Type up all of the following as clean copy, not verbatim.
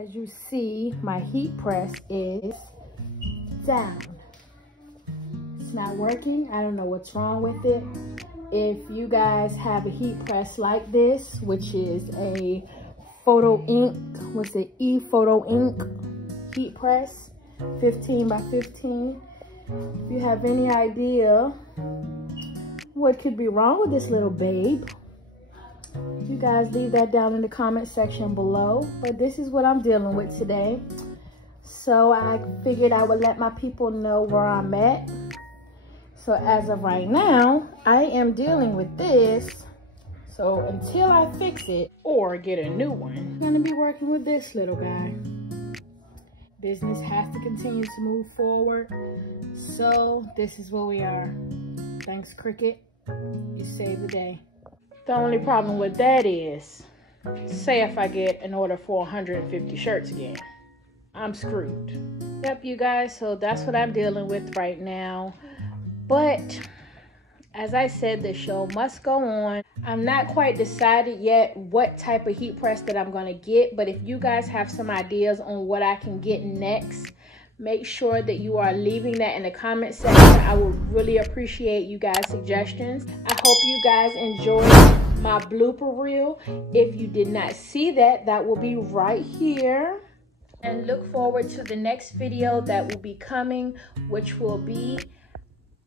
As you see, my heat press is down. It's not working. I don't know what's wrong with it. If you guys have a heat press like this, which is a Ephotoinc, what's it, Ephotoinc heat press, 15 by 15. If you have any idea what could be wrong with this little babe, you guys leave that down in the comment section below. But this is what I'm dealing with today. So I figured I would let my people know where I'm at. So as of right now, I am dealing with this. So until I fix it or get a new one, I'm gonna be working with this little guy. Business has to continue to move forward. So this is where we are. Thanks, Cricket. You saved the day. The only problem with that is, say if I get an order for 150 shirts again, I'm screwed. Yep, you guys, so that's what I'm dealing with right now. But as I said, the show must go on. I'm not quite decided yet what type of heat press that I'm gonna get, but if you guys have some ideas on what I can get next, make sure that you are leaving that in the comment section. I would really appreciate you guys' suggestions. I hope you guys enjoyed my blooper reel. If you did not see that, that will be right here. And look forward to the next video that will be coming, which will be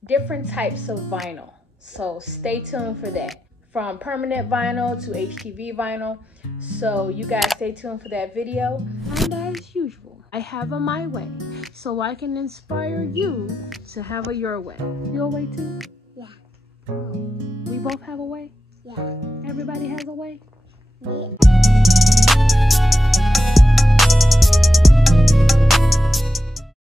different types of vinyl. So stay tuned for that. From permanent vinyl to HTV vinyl. So you guys stay tuned for that video. And as usual, I have a my way, so I can inspire you to have a your way. Your way too? Yeah. We both have a way? Yeah. Everybody has a way? Yeah.